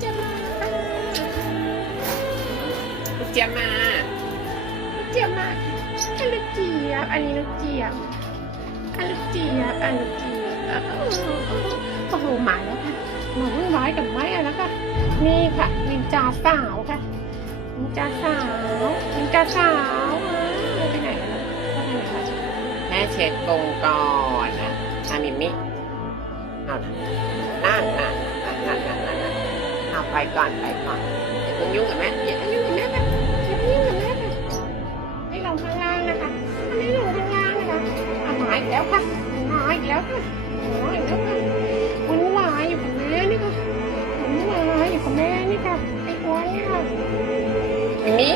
จี๊ยมาลูกเจียบมาลูกเจียบมาอันลูกเจี๊ยบอันนี้ลูกเจี๊ยบอันลูกเจี๊ยบอันลูกเจี๊ยบโอ้โหหมายแล้วค่ะหมาวุ่ายกับไม้แล้วค่ะนี่ค่ะนินจาสาวค่ะนินจาสาวนินจาสาวไปไหนไปไหนแล้วแม่เช็ดกงก่อนนะอามิมิเอาละนั่นนะาไปก่อนไปก่อนอย่าเพิ่งยุ่งกับแม่อย่าเพิ่งยุ่งกับแม่แบบอย่าเพิ่งยุ่งกับแม่แบบให้ลงข้างล่างนะคะให้ลงข้างล่างนะคะหายแล้วค่ะหายแล้วค่ะหายแล้วค่ะวุ่นวายอยู่กับแม่นี่ค่ะวุ่นวายอยู่กับแม่นี่ค่ะไอ้ควายนี่ค่ะนี่